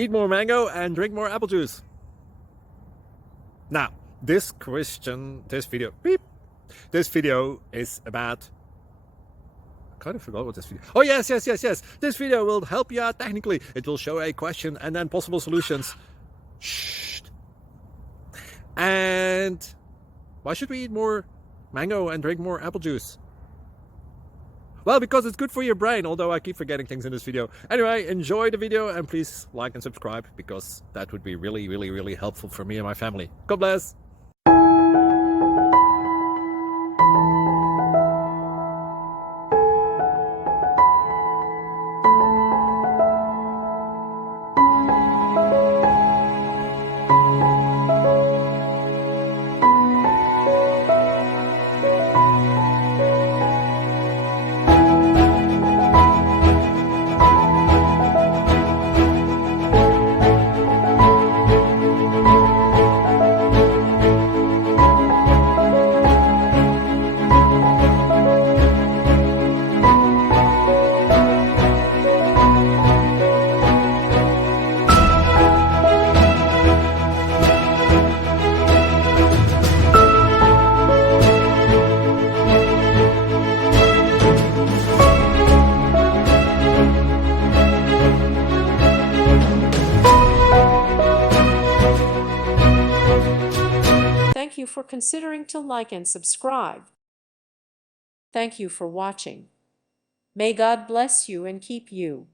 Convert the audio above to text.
Eat more mango and drink more apple juice. Now, this video is about, I kind of forgot what this video. Oh yes. This video will help you out technically. It will show a question and then possible solutions. Shh. And why should we eat more mango and drink more apple juice? Well, because it's good for your brain, although I keep forgetting things in this video. Anyway, enjoy the video and please like and subscribe, because that would be really helpful for me and my family. God bless. Thank you for considering to like and subscribe. Thank you for watching. May God bless you and keep you.